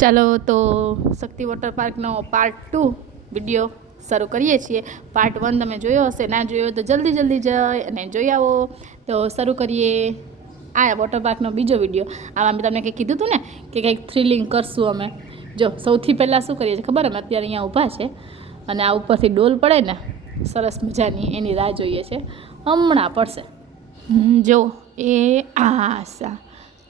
ચાલો તો શક્તિ water પાર્કનો part 2 video શરૂ કરીએ છીએ. પાર્ટ 1 તમે જોયો હશે, ના જોયો હોય તો જલ્દી જઈ અને જોઈ આવો. તો શરૂ કરીએ આ વોટર પાર્કનો બીજો વિડીયો. આમાં મેં તમને કંઈક કીધું હતું ને કે કંઈક થ્રિલિંગ કરશું અમે. જો સૌથી પહેલાં શું કરીએ છીએ ખબર? અમે અત્યારે અહીંયા ઊભા છે અને આ ઉપરથી ડોલ પડે ને સરસ મજાની, એની રાહ જોઈએ છે. હમણાં પડશે. જો એ આશા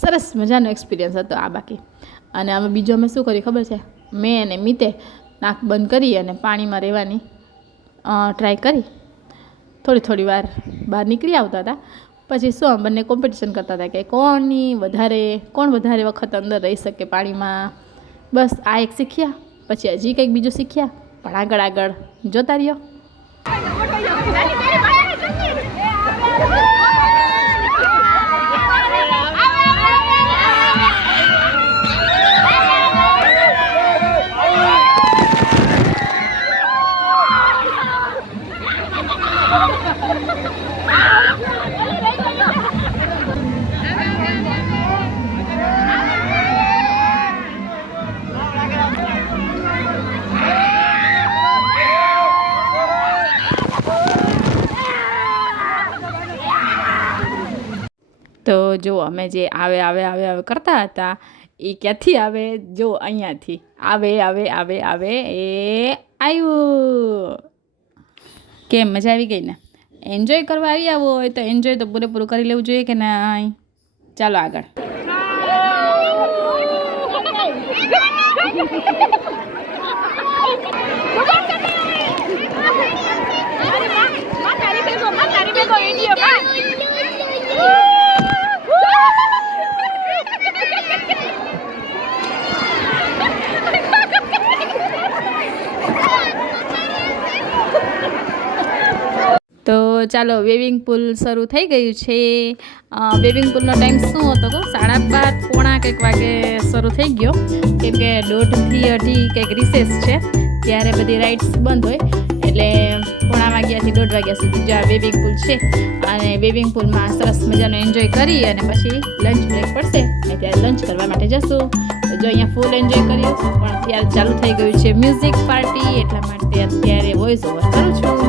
સરસ મજાનો એક્સપિરિયન્સ હતો આ. બાકી અને અમે બીજો અમે શું કર્યું ખબર છે? મેં અને મિતે નાક બંધ કરી અને પાણીમાં રહેવાની ટ્રાય કરી. થોડી વાર બહાર નીકળી આવતા હતા. પછી શું બંને કોમ્પિટિશન કરતા હતા કે કોણ વધારે વખત અંદર રહી શકે પાણીમાં. બસ આ એક શીખ્યા, પછી હજી કંઈક બીજું શીખ્યા, પણ આગળ જોતા રહ્યો. તો જો અમે જે આવે કરતા હતા એ ક્યાંથી આવે? જો અહીંયાથી આવે એ આવ્યું. કેમ મજા આવી ગઈ ને? એન્જોય કરવા આવ્યા હોય તો એન્જોય તો પૂરેપૂરું કરી લેવું જોઈએ કે નહીં? ચાલો આગળ. તો ચાલો, વેવિંગ પુલ શરૂ થઈ ગયું છે. વેવિંગ પુલનો ટાઈમ શું હતો? 12:30 પોણા કંઈક વાગે શરૂ થઈ ગયો, કેમ કે 1:30 થી 2:30 કંઈક રિસેસ છે, ત્યારે બધી રાઇડ્સ બંધ હોય. એટલે પોણા વાગ્યાથી 1:30 વાગ્યા સુધી જો આ વેવિંગ પુલ છે. અને વેવિંગ પુલમાં સરસ મજાનો એન્જોય કરી અને પછી લંચ બ્રેક પડશે ત્યારે લંચ કરવા માટે જશું. જો અહીંયા ફૂલ એન્જોય કર્યું, પણ અત્યારે ચાલુ થઈ ગયું છે મ્યુઝિક પાર્ટી, એટલા માટે અત્યારે વોઇસ ઓવર કરું છું.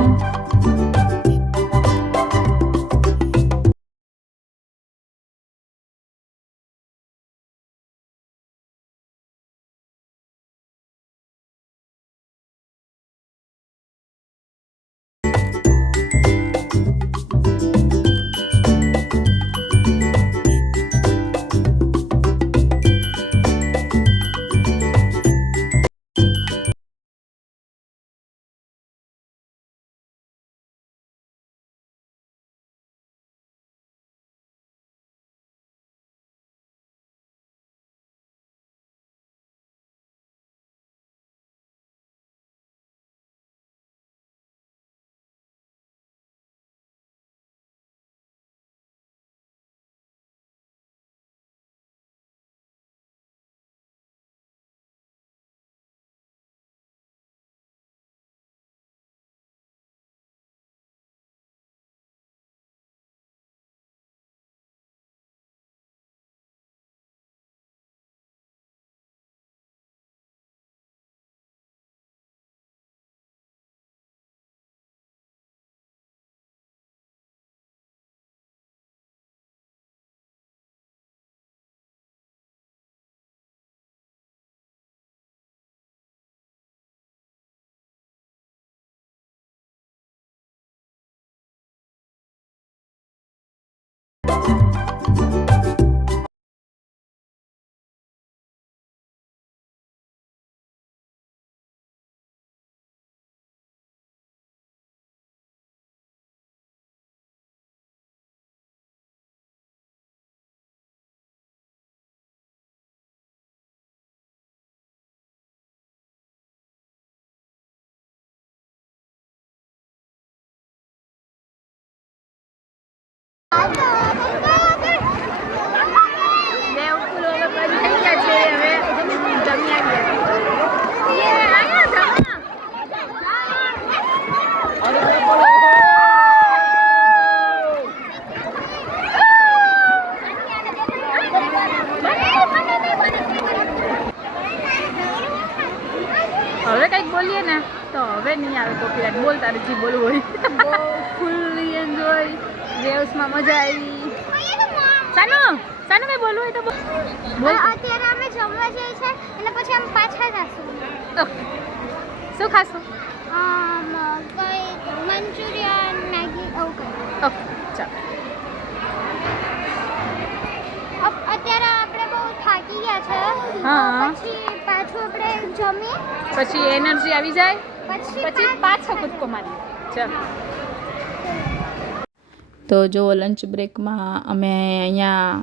બોલીએ ને તો હવે નહીં આવે કોપીરાઇટ. બોલ તારે જે બોલવું હોય. બહુ ફૂલ્લી એન્જોય, વેવ્સમાં મજા આવી. સાનું સાનું કઈ બોલવું હોય તો બોલ. અત્યારે અમે જમવા જઈએ છે અને પછી અમે પાછા જશું. શું ખાશું? કઈ મંચુરિયન, મેગી એવું કંઈ. ઓકે ચાલો. અત્યારે આપણે બહુ થાકી ગયા છે. હા. પછી પાછું આપણે જમીએ, પછી એનર્જી આવી જાય પછી પાછો કૂદકો મારીએ. ચાલો. તો જો લંચ બ્રેકમાં અમે અહીંયા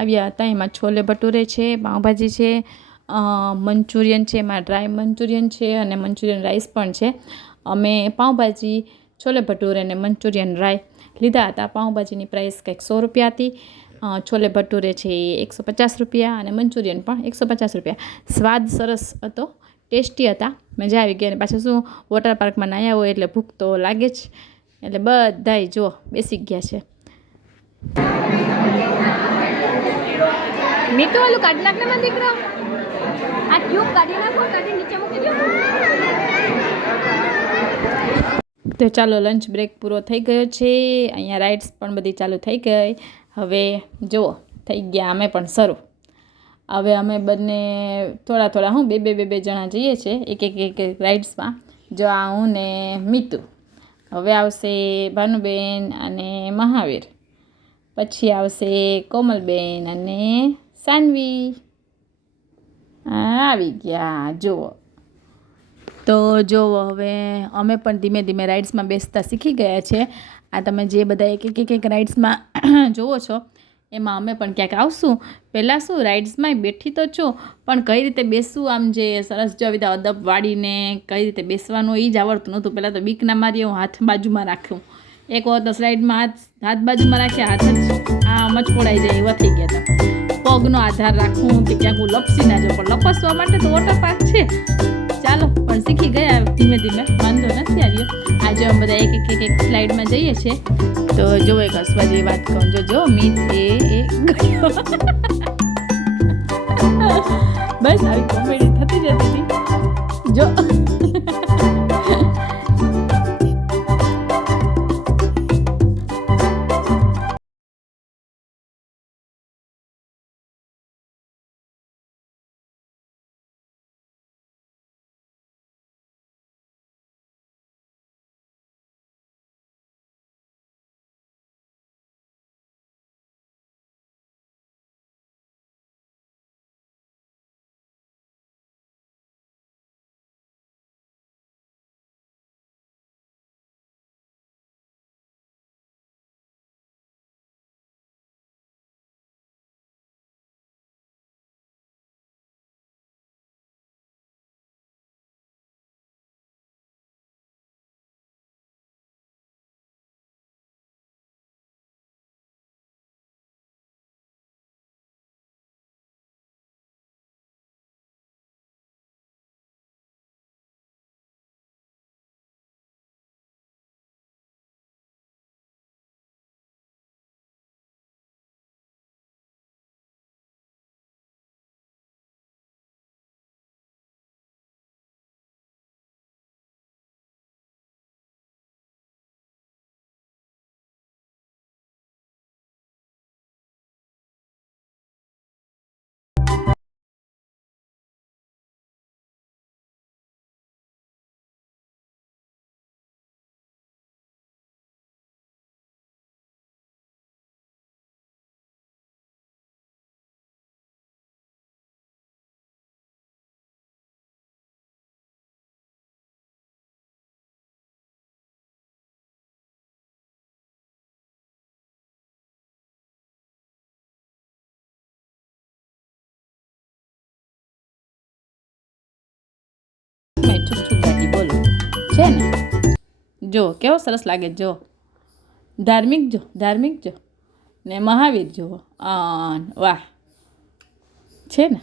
આવ્યા હતા. એમાં છોલે ભટુરે છે, પાઉંભાજી છે, મંચુરિયન છે, એમાં ડ્રાય મંચુરિયન છે અને મંચુરિયન રાઈસ પણ છે. અમે પાઉંભાજી, છોલે ભટુરે અને મંચુરિયન ડ્રાય લીધા હતા. પાઉંભાજીની પ્રાઇસ કંઈક 100 રૂપિયા હતી. છોલે ભટુરે છે એ 150 રૂપિયા અને મંચુરિયન પણ 150 રૂપિયા. સ્વાદ સરસ હતો, ટેસ્ટી હતા, મજા આવી ગઈ. અને પાછું શું વોટર પાર્કમાં નાહ્યા હોય એટલે ભૂખ તો લાગે જ. એટલે બધાય જો બેસી ગયા છે. મીઠું ઓલું કાઢી નાખ ને મારા દીકરા. આ ટ્યુબ કાઢી નાખો, કાઢી નીચે મૂકી દો. તો ચાલો લંચ બ્રેક પૂરો થઈ ગયો છે. અહીંયા રાઇડ્સ પણ બધી ચાલુ થઈ ગઈ. હવે જુઓ થઈ ગયા અમે પણ શરૂ. હવે અમે બંને થોડા હું બે જણા જઈએ છીએ એક રાઇડ્સમાં. જો આ હું ને મીતુ. હવે આવશે ભાનુબેન અને મહાવીર. પછી આવશે કોમલબેન અને સાનવી. આવી ગયા જુઓ. તો જુઓ હવે અમે પણ ધીમે ધીમે રાઇડ્સમાં બેસતા શીખી ગયા છે. આ તમે જે બધા એક રાઇડ્સમાં જુઓ છો એમાં અમે પણ ક્યાંક આવશું. પહેલાં શું રાઇડ્સમાં બેઠી તો છું, પણ કઈ રીતે બેસવું, આમ જે સરસ જો આવી અદબ વાળીને કઈ રીતે બેસવાનું એ જ આવડતું નહોતું. પહેલાં તો બીક ના મારી હું હાથ બાજુમાં રાખું. એક વખત તો સ્લાઇડમાં હાથ બાજુમાં રાખ્યા, હાથ જ મચકોડાઈ જાય એવા થઈ ગયા હતા. પગનો આધાર રાખવું કે ક્યાંક હું લપસી ના જાઉં, પણ લપસવા માટે તો વોટર પાર્ક છે. ચાલો પણ શીખી ગયા ધીમે ધીમે, વાંધો નથી આવ્યો. આજે અમે બધા એક સ્લાઇડમાં જઈએ છીએ. તો જો એક હસવા જેવી વાત કહું, જો મીત એ ગયો. બસ આવી કોમેડી થતી જતી હતી જો. છૂક ગાડી બોલો છે ને, જો કેવો સરસ લાગે. જો ધાર્મિક જો ને મહાવીર જો. વાહ છે ને.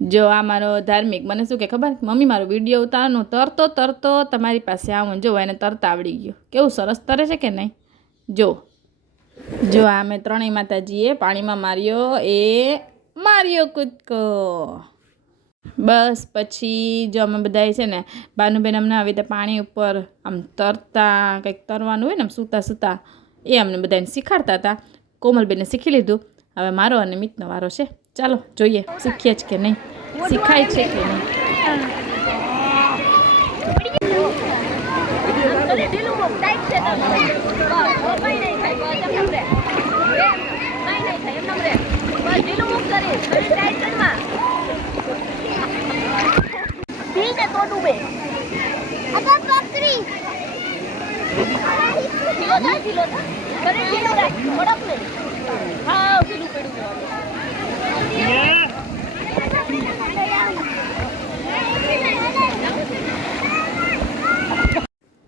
જો આ મારો ધાર્મિક મને શું કે ખબર મમ્મી મારો વિડીયો ઉતારવાનો તરતો તરતો તમારી પાસે આવું જો એને તરતા આવડી ગયો કેવું સરસ તરે છે કે નહીં જો આ અમે ત્રણેય માતાજીએ પાણીમાં માર્યો કૂદકો બસ પછી જો અમે બધાએ છે ને બાનુબેન અમને આવી રીતે પાણી ઉપર આમ તરતા કંઈક તરવાનું હોય ને આમ સૂતા એ અમને બધાને શીખવાડતા હતા કોમલબેને શીખી લીધું હવે મારો અને મિતનો વારો છે ચાલો જોઈએ શીખીએ જ કે નહીં શીખાય છે કે નહીં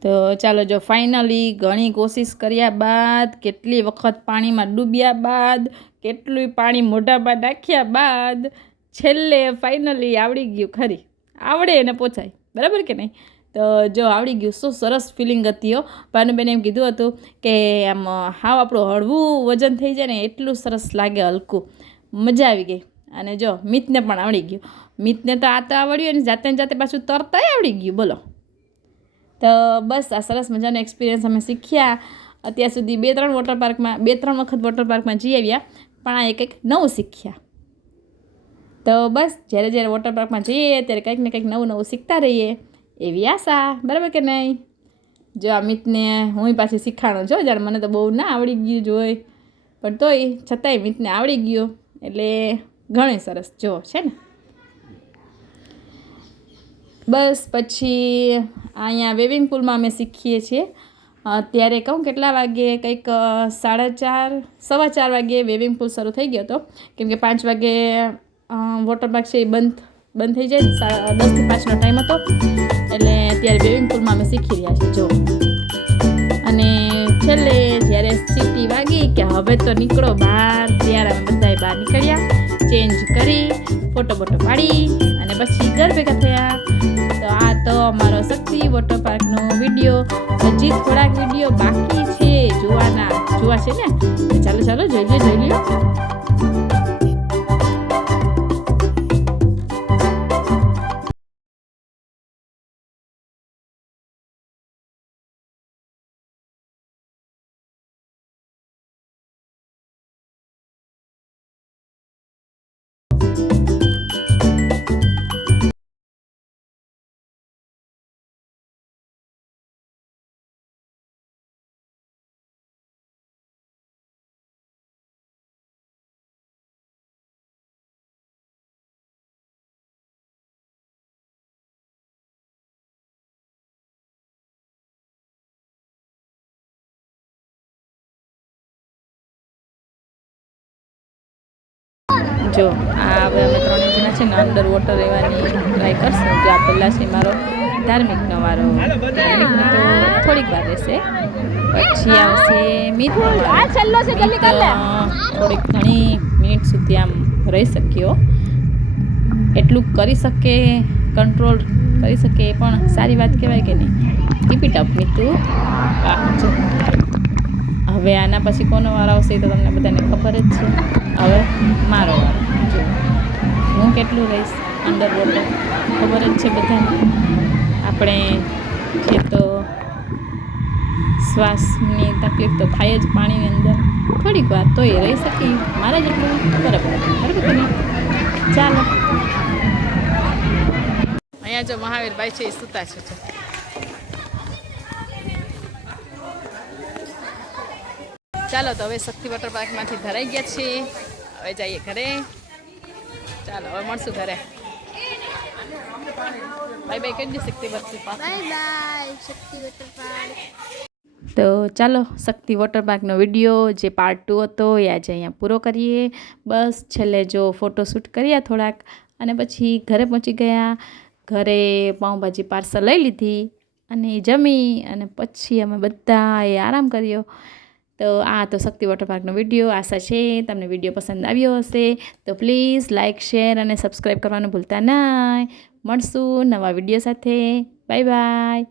તો ચાલો જો ફાઇનલી ઘણી કોશિશ કર્યા બાદ કેટલી વખત પાણીમાં ડૂબ્યા બાદ કેટલું પાણી મોઢામાં નાખ્યા બાદ છેલ્લે ફાઇનલી આવડી ગયું ખરી આવડે એને પહોંચાય બરાબર કે નહીં તો જો આવડી ગયું શું સરસ ફિલિંગ હતી હો ભાનુબેને એમ કીધું હતું કે આમ હાવ આપણું હળવું વજન થઈ જાય ને એટલું સરસ લાગે હલકું મજા આવી ગઈ અને જો મિતને પણ આવડી ગયું મિતને તો આ તો આવડ્યું અને જાતે પાછું તરતાય આવડી ગયું બોલો તો બસ આ સરસ મજાનો એક્સપિરિયન્સ અમે શીખ્યા અત્યાર સુધી 2-3 વખત વોટર પાર્કમાં જઈ આવ્યા પણ આ એક નવું શીખ્યા તો બસ જ્યારે વોટર પાર્કમાં જઈએ ત્યારે કંઈક ને કંઈક નવું શીખતા રહીએ એવી આશા બરાબર કે નહીં જો આ મિતને હું પાછી શીખાણો છો જાણે મને તો બહુ ના આવડી ગયું જોઈ પણ તોય છતાંય મિતને આવડી ગયો એટલે ઘણી સરસ જો છે ને બસ પછી અહીંયા વેવિંગ પુલમાં અમે શીખીએ છીએ ત્યારે કહું કેટલા વાગે કંઈક 4:30 વાગે વેવિંગ પુલ શરૂ થઈ ગયો હતો કેમ કે 5 વાગે વોટર પાર્ક છે એ બંધ થઈ જાય 10 થી 5નો ટાઈમ હતો એટલે ત્યારે વેવિંગ પુલમાં અમે શીખી રહ્યા છીએ જો અને છેલ્લે જ્યારે સીટી વાગી કે હવે તો નીકળો બહાર ત્યારે અમે બધાએ બહાર નીકળ્યા ચેન્જ કરી ફોટો પાડી અને પછી ઘર ભેગા થયા તો આ તો અમારો શક્તિ વોટર પાર્કનો વિડીયો હજી થોડાક વિડીયો બાકી છે જોવા છે ને ચાલો જોઈ લ્યો જો આ હવે અમે 3 જણા છે ને અંડર વોટર રહેવાની ટ્રાય કરશું જો આ પહેલાં છે મારો ધાર્મિકનો વારો ધાર્મિકનો તો થોડીક વાર રહેશે પછી આવશે મિતનો થોડીક ઘણી મિનિટ સુધી આમ રહી શક્યો એટલું કરી શકે કંટ્રોલ કરી શકે એ પણ સારી વાત કહેવાય કે નહીં કીપ ઇટ અપ મિતુ હવે આના પછી કોનો વાર આવશે તો તમને બધાને ખબર જ છે હવે મારો વાર જો હું કેટલું રહીશ અંડર વોટર ખબર જ છે બધાને આપણે જે તો શ્વાસની તકલીફ તો થાય જ પાણીની અંદર થોડીક વાર તો એ રહી શકી મારે જેટલું બરાબર કે નહીં ચાલો અહીંયા જો મહાવીરભાઈ છે એ સૂતા છે ચાલો તો હવે શક્તિ વોટર પાર્કમાંથી ધરાઈ ગયા છીએ હવે જઈએ ઘરે ચાલો હવે મળશું ઘરે બાય કહી દે શક્તિ વોટર પાર્ક તો ચાલો શક્તિ વોટર પાર્કનો વિડીયો જે પાર્ટ 2 હતો એ આજે અહીંયા પૂરો કરીએ બસ છેલ્લે જો ફોટોશૂટ કર્યા થોડાક અને પછી ઘરે પહોંચી ગયા ઘરે પાઉંભાજી પાર્સલ લઈ લીધી અને જમી અને પછી અમે બધાએ આરામ કર્યો તો આ તો શક્તિ વોટર પાર્કનો વિડીયો. આશા છે તમને વિડીયો પસંદ આવ્યો હશે. તો પ્લીઝ લાઇક, શેર અને સબસ્ક્રાઈબ કરવાનું ભૂલતા નહીં. મળશું નવા વિડીયો સાથે. Bye bye.